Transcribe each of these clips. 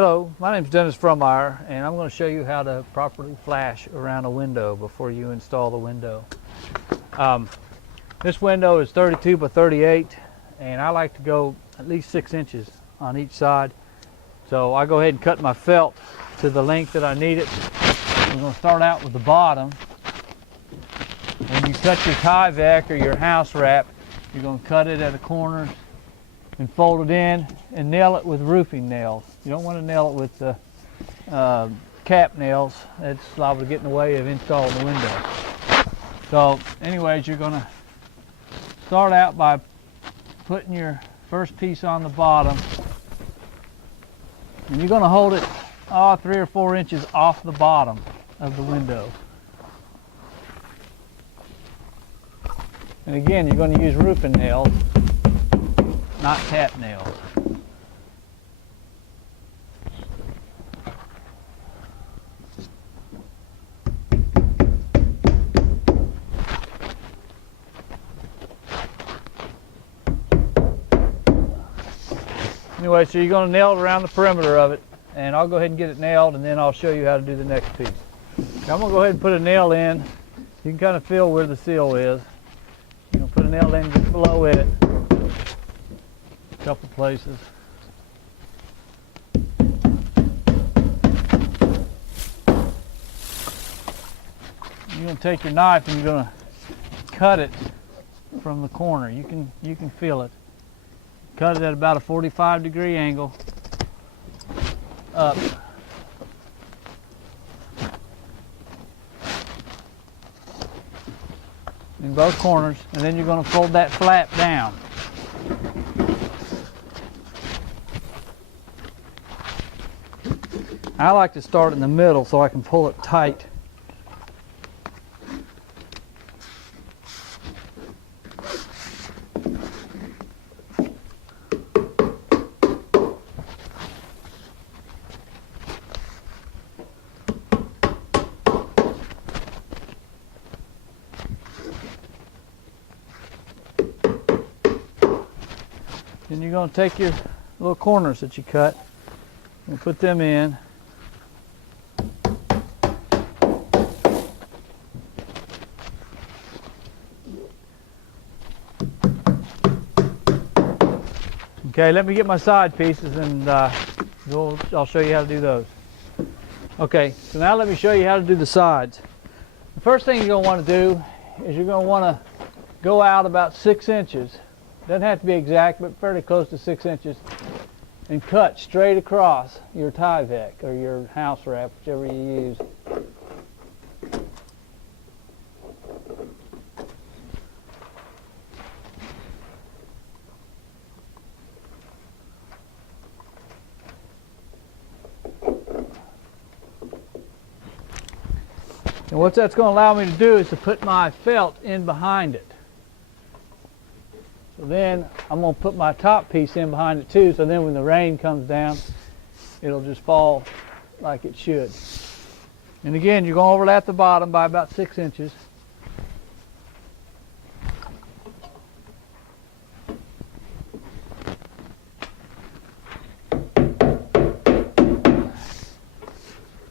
Hello, my name is Dennis Frummeyer, and I'm going to show you how to properly flash around a window before you install the window. This window is 32 by 38, and I like to go at least 6 inches on each side. So I go ahead and cut my felt to the length that I need it. I'm going to start out with the bottom. When you cut your Tyvek or your house wrap, you're going to cut it at the corners and fold it in and nail it with roofing nails. You don't want to nail it with the cap nails. It's liable to get in the way of installing the window. So anyways, you're going to start out by putting your first piece on the bottom, and you're going to hold it 3 or 4 inches off the bottom of the window. And again, you're going to use roofing nails, not cap nails. Anyway, so you're going to nail it around the perimeter of it, and I'll go ahead and get it nailed, and then I'll show you how to do the next piece. Now I'm going to go ahead and put a nail in. You can kind of feel where the seal is. You're going to put a nail in just below it, a couple places. You're going to take your knife and you're going to cut it from the corner. You can feel it. Cut it at about a 45-degree angle up. In both corners, and then you're going to fold that flap down. I like to start in the middle so I can pull it tight. Then you're going to take your little corners that you cut and put them in. Okay, let me get my side pieces and I'll show you how to do those. Okay, so now let me show you how to do the sides. The first thing you're going to want to do is you're going to want to go out about 6 inches. Doesn't have to be exact, but fairly close to 6 inches, and cut straight across your Tyvek or your house wrap, whichever you use. And what that's going to allow me to do is to put my felt in behind it. So then I'm going to put my top piece in behind it too, so then when the rain comes down, it'll just fall like it should. And again, you're going to overlap the bottom by about 6 inches.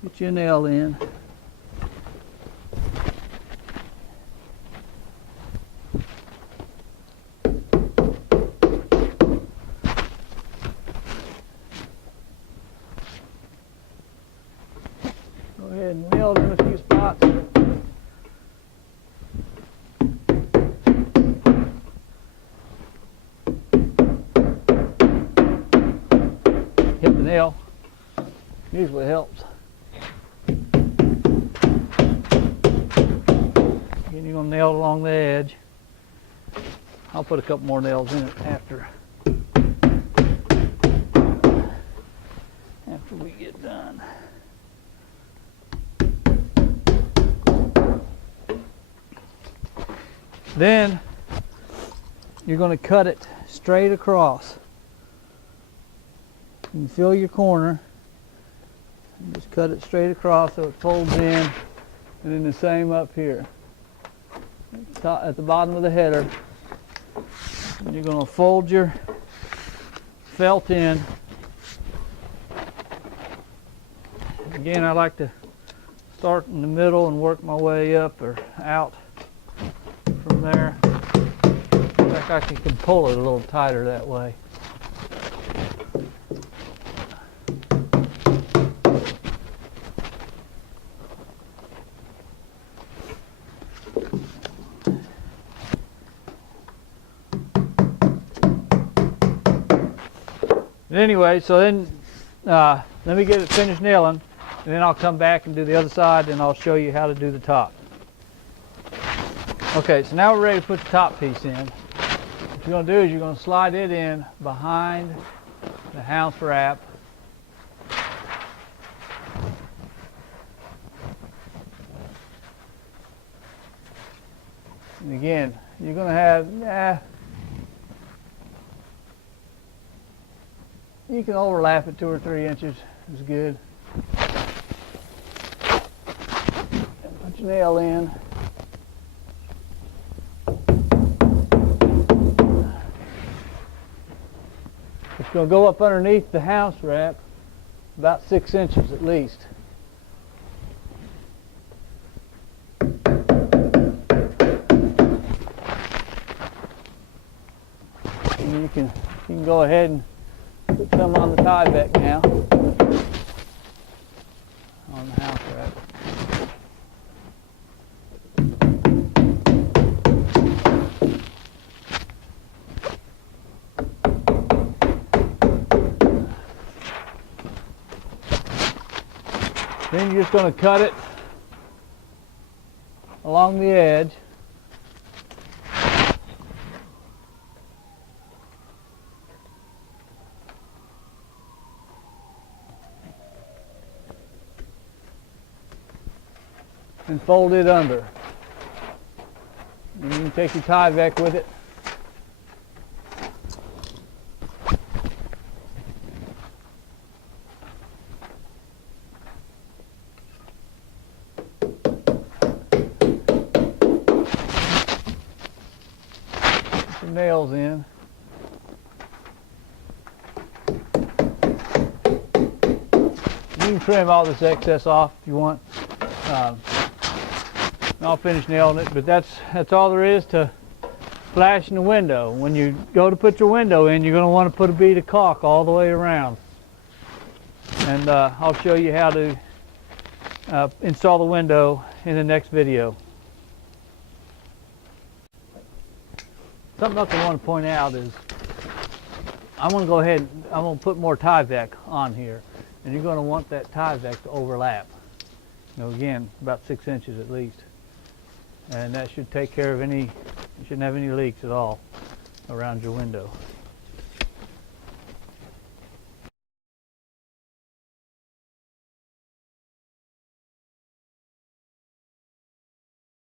Get your nail in. Go ahead and nail it in a few spots. Hit the nail. Usually helps. Again, you're going to nail it along the edge. I'll put a couple more nails in it after we get done. Then you're going to cut it straight across. You fill your corner and just cut it straight across so it folds in, and then the same up here. At the bottom of the header, and you're going to fold your felt in again, I like to start in the middle and work my way up or out from there. In fact, I can pull it a little tighter that way. Anyway, so then let me get it finished nailing, and then I'll come back and do the other side, and I'll show you how to do the top. Okay, so now we're ready to put the top piece in. What you're going to do is you're going to slide it in behind the house wrap. And again, you're going to have, you can overlap it 2 or 3 inches is good. Put your nail in. It's going to go up underneath the house wrap about 6 inches at least. And you can go ahead and put some on the tie back now on the house wrap. Then you're just going to cut it along the edge. And fold it under. And you can take your tie back with it. Put the nails in. You can trim all this excess off if you want. I'll finish nailing it, but that's all there is to flashing the window. When you go to put your window in, you're going to want to put a bead of caulk all the way around. And I'll show you how to install the window in the next video. Something else I want to point out is I'm going to go ahead and I'm going to put more tie back on here, and you're going to want that tie back to overlap. You know, again, about 6 inches at least. And that should take care of any, you shouldn't have any leaks at all around your window.